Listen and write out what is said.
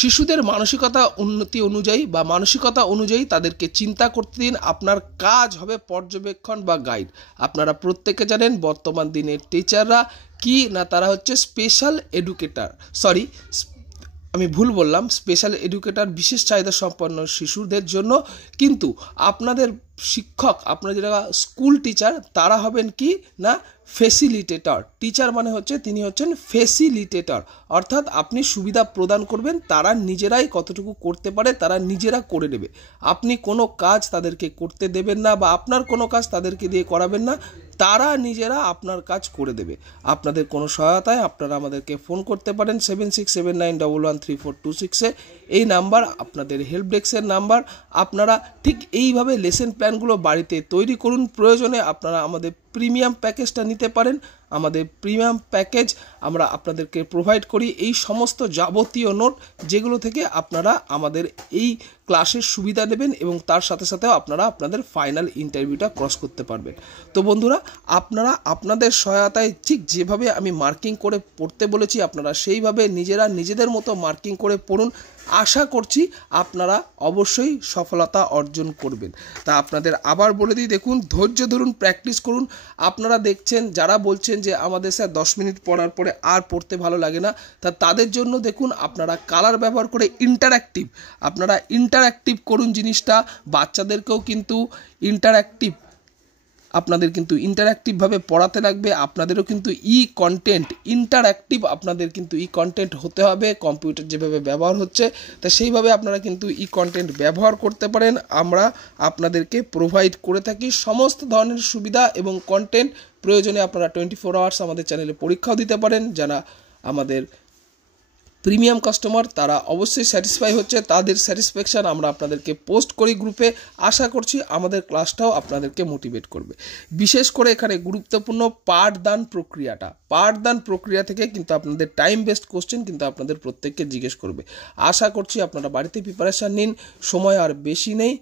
শিশুদের মানসিকতা উন্নতি অনুযায়ী বা মানসিকতা অনুযায়ী তাদেরকে চিন্তা করতে দিন। আপনার কাজ হবে পর্যবেক্ষণ বা গাইড। আপনারা প্রত্যেকে জানেন বর্তমান দিনের টিচাররা কি না, তারা হচ্ছে স্পেশাল এডুকেটর, আমি ভুল বললাম, স্পেশাল এডুকেটর বিশেষ চাহিদা সম্পন্ন শিশুদের জন্য। কিন্তু আপনাদের শিক্ষক, আপনারা যারা স্কুল টিচার, তারা হবেন কি না ফেসিলিটেটর। টিচার মানে হচ্ছে তিনি হচ্ছেন ফেসিলিটেটর, অর্থাৎ আপনি সুবিধা প্রদান করবেন, তারা নিজেরাই কতটুকু করতে পারে তারা নিজেরা করে নেবে। আপনি কোনো কাজ তাদেরকে করতে দেবেন না বা আপনার কোনো কাজ তাদেরকে দিয়ে করাবেন না, তারা নিজেরা আপনার কাজ করে দেবে। আপনাদের কোনো সহায়তায় আপনারা আমাদেরকে ফোন করতে পারেন 7679113426-এ। এই নাম্বার আপনাদের হেল্প ডেস্কের নাম্বার। আপনারা ঠিক এইভাবে লেসন প্ল্যানগুলো বাড়িতে তৈরি করুন। প্রয়োজনে আপনারা আমাদের প্রিমিয়াম প্যাকেজটা নিতে পারেন। আমাদের প্রিমিয়াম প্যাকেজ আমরা আপনাদেরকে প্রোভাইড করি এই সমস্ত যাবতীয় নোট, যেগুলো থেকে আপনারা আমাদের এই ক্লাসের সুবিধা নেবেন এবং তার সাথে সাথেও আপনারা আপনাদের ফাইনাল ইন্টারভিউটা ক্রস করতে পারবেন। তো বন্ধুরা, আপনারা আপনাদের সহায়তায় ঠিক যেভাবে আমি মার্কিং করে পড়তে বলেছি, আপনারা সেইভাবে নিজেরা নিজেদের মতো মার্কিং করে পড়ুন। আশা করছি আপনারা অবশ্যই সফলতা অর্জন করবেন। তা আপনাদের আবার বলে দিই, দেখুন, ধৈর্য ধরুন, প্র্যাকটিস করুন। আপনারা দেখছেন যারা বলছেন যে আমাদের স্যার 10 মিনিট পড়ার পরে আর পড়তে ভালো লাগে না, তা তাদের জন্য দেখুন আপনারা কালার ব্যবহার করে ইন্টারঅ্যাক্টিভ করুন জিনিসটা। বাচ্চাদেরকেও কিন্তু আপনাদের কিন্তু ইন্টারঅ্যাক্টিভভাবে পড়াতে লাগবে। আপনাদেরও কিন্তু আপনাদের কিন্তু কন্টেন্ট হতে হবে। কম্পিউটার যেভাবে ব্যবহার হচ্ছে, তা সেইভাবে আপনারা কিন্তু কন্টেন্ট ব্যবহার করতে পারেন। আমরা আপনাদেরকে প্রোভাইড করে থাকি সমস্ত ধরনের সুবিধা এবং কন্টেন্ট। প্রয়োজনে আপনারা 24 আওয়ার্স আমাদের চ্যানেলে পরীক্ষাও দিতে পারেন। যারা আমাদের প্রিমিয়াম কাস্টমার তারা অবশ্যই স্যাটিসফাই হচ্ছে, তাদের স্যাটিসফ্যাকশান আমরা আপনাদেরকে পোস্ট করি গ্রুপে। আশা করছি আমাদের ক্লাসটাও আপনাদেরকে মোটিভেট করবে। বিশেষ করে এখানে গুরুত্বপূর্ণ পাঠদান প্রক্রিয়া থেকে কিন্তু আপনাদের টাইম বেস্ট কোশ্চেন কিন্তু আপনাদের প্রত্যেককে জিজ্ঞেস করবে। আশা করছি আপনারা বাড়িতে প্রিপারেশান নিন, সময় আর বেশি নেই।